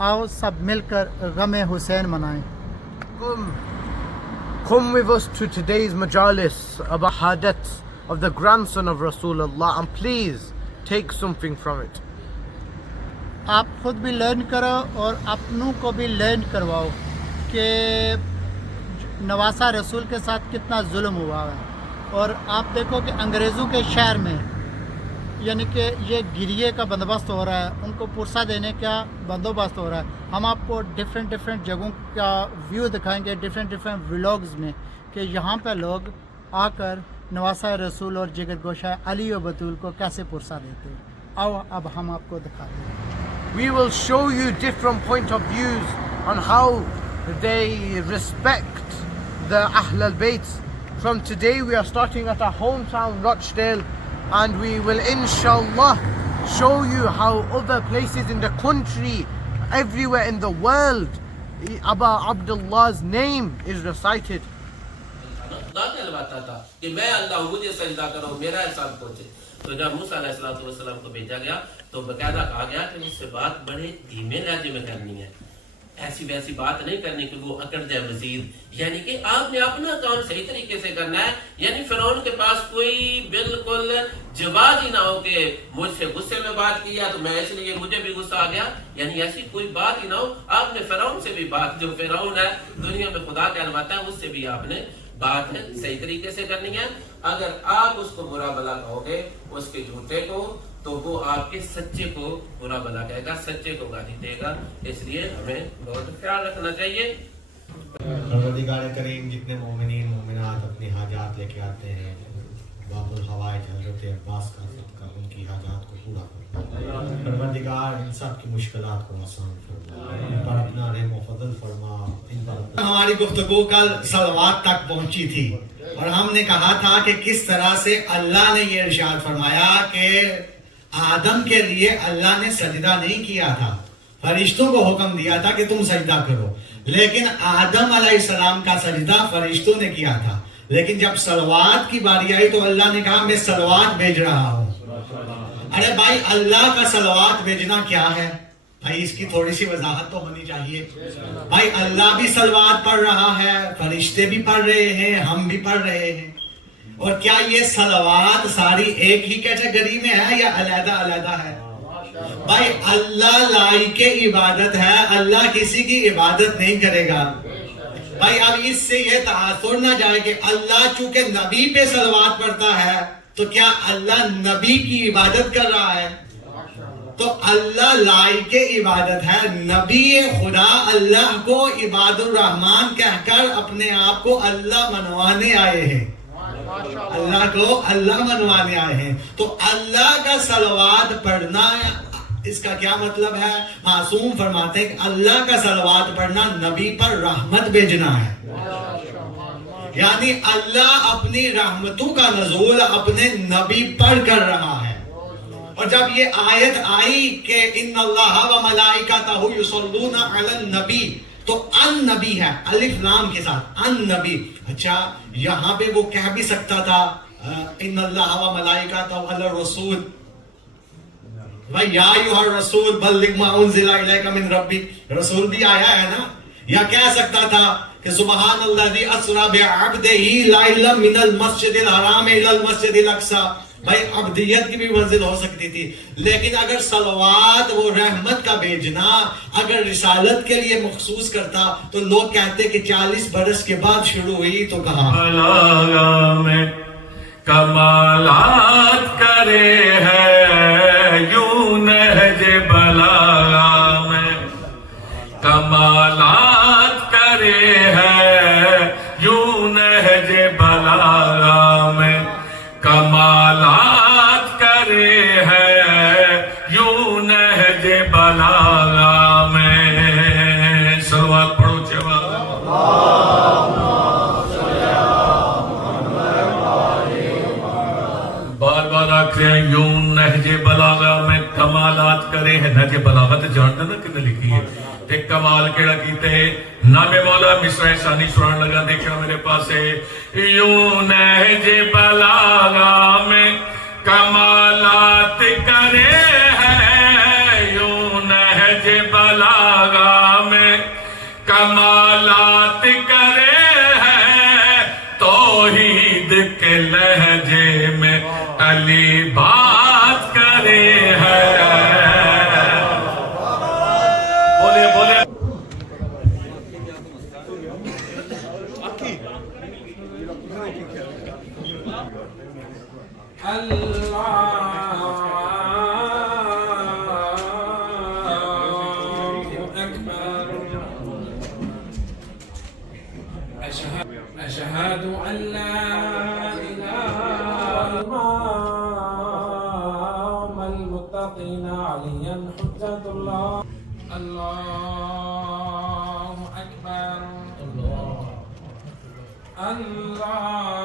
आओ सब मिलकर गम हुसैन मनाएं. Come with us to today's majalis about hadith of the grandson of Rasulullah, and please take something from it. आप खुद भी लर्न करो और अपनों को भी लर्न करवाओ कि नवासा रसूल के साथ कितना जुल्म हुआ है. और आप देखो कि अंग्रेज़ों के शहर में यानी कि ये गिरिए का बंदोबस्त हो रहा है, उनको पुरसा देने का बंदोबस्त हो रहा है. हम आपको डिफरेंट जगहों का व्यू दिखाएंगे डिफरेंट व्लॉग्स में कि यहाँ पे लोग आकर नवासा रसूल और जिगर गोशा अली व बतूल को कैसे पुरसा देते हैं. आओ अब हम आपको दिखाते हैं. We will show you different point of views on how they respect the Ahl al-Bayt. From today we are starting at our hometown Rochdale, and we will inshallah show you how other places in the country, everywhere in the world, Aba Abdullah's name is recited. कहलवाता था कि मैं अल्लाह हूँ, मुझे सजदा करो, मेरा एहसान पहुंचे. तो जब मूसा अलैहिस्सलाम को भेजा गया तो बकायदा कहा गया कि मुझसे बात बड़े धीमे लहजे में करनी है, ऐसी वैसी बात नहीं करनी कि वो अकड़ जाए मजीद. यानी कि आपने अपना काम सही तरीके से करना है. यानी फिरौन के पास कोई बिल्कुल जवाब ही ना हो कि मुझसे गुस्से में बात किया तो मैं इसलिए मुझे भी गुस्सा आ गया. यानी ऐसी कोई बात ही ना हो. आपने फिरौन से भी बात, जो फिरौन है दुनिया में खुदा कहलवाता है, उससे भी आपने बात है सही तरीके से करनी है. अगर आप उसको बुरा भला कहोगे, उसके झूठे को, तो वो आपके सच्चे को बुरा भला कहेगा, सच्चे को गाली देगा. इसलिए हमें बहुत ख्याल रखना चाहिए. परवरदिगार करीम जितने मोमिनीन मोमिनात अपनी हाजात लेके आते हैं, बाबुल हवाइज हजरत अब्बास का सदका उनकी हाजात को पूरा करो. परवरदिगार इन सब की मुश्किलात को आसान फरमा, इन पर अपना रहम व फजल फरमा. इन पर हमारी गुफ्तगू कल सलवात तक पहुंची थी और हमने कहा था कि किस तरह से अल्लाह ने ये इरशाद फरमाया कि आदम के लिए अल्लाह ने सजदा नहीं किया था, फरिश्तों को हुक्म दिया था कि तुम सजदा करो. लेकिन आदम अलैहिस्सलाम का सजदा फरिश्तों ने किया था. लेकिन जब सलवात की बारी आई तो अल्लाह ने कहा मैं सलवात भेज रहा हूँ. अरे भाई, अल्लाह का सलवात भेजना क्या है भाई? इसकी थोड़ी सी वजाहत तो होनी चाहिए. भाई अल्लाह भी सलवात पढ़ रहा है, फरिश्ते भी पढ़ रहे हैं, हम भी पढ़ रहे हैं. और क्या ये सलवात सारी एक ही कैटेगरी में है या अलग अलग है? भाई अल्लाह लायके इबादत है, अल्लाह किसी की इबादत नहीं करेगा. भाई अब इससे ये तासुर ना जाए कि अल्लाह चूंकि नबी पे सलवात पढ़ता है तो क्या अल्लाह नबी की इबादत कर रहा है? तो अल्लाह लायके इबादत है. नबी खुदा अल्लाह को इबादुर रहमान कहकर अपने आप को अल्लाह मनवाने आए हैं. अल्लाह को अल्लाह मनवाने आए हैं. तो अल्लाह का सलवात पढ़ना, इसका क्या मतलब है? मासूम फरमाते हैं कि अल्लाह का सलवात पढ़ना नबी पर रहमत भेजना है. यानी अल्लाह अपनी रहमतों का नज़ूल अपने नबी पर कर रहा है. और जब ये आयत आई कि इन्नल्लाह व मलाइकतहु युसल्लूना अलन नबी, तो अन नबी है अलिफ लाम के साथ, अन नबी. अच्छा, यहाँ पे वो कह भी सकता था इन्नल्लाह व मलाइकतहु अलन रसूल, भाई या अय्युहर रसूल बल्लिग मा उनज़िला इलैका मिन रब्बिक, रसूल भी आया है ना. या कह सकता था कि सुब्हानल्लाज़ी अस्रा बिअब्दिही लैलन मिनल मस्जिदिल हराम इलल मस्जिदिल अक्सा. भाई अब्दियत की भी मंजिल हो सकती थी. लेकिन अगर सलवात वो रहमत का भेजना अगर रिसालत के लिए मखसूस करता तो लोग कहते कि 40 बरस के बाद शुरू हुई, तो कहा बलागा में कमालात करे है यूं नहज बलागा में कमालात करे है यूं नहज बलागा में कमालात करे है यूं नहज बलागा में. सलवात पढ़ो जवाब. बार बार आखते हैं यूं नहजे बलागा में कमालात करे है. नहजे बलागत जानते ना कितने लिखी है ते कमाल केड़ा कीते नामे मौला मिसरा सानी सुनान लगा. देखना मेरे पास है यूं नहजे बलागा में कमालात करे है यूं नहजे बलागा کمالات کرے ہیں توحید کے لہجے میں علی بات کرے ہیں بولے بولے أشهد أن لا إله إمام المتقين عليا حجة الله الله أكبر الله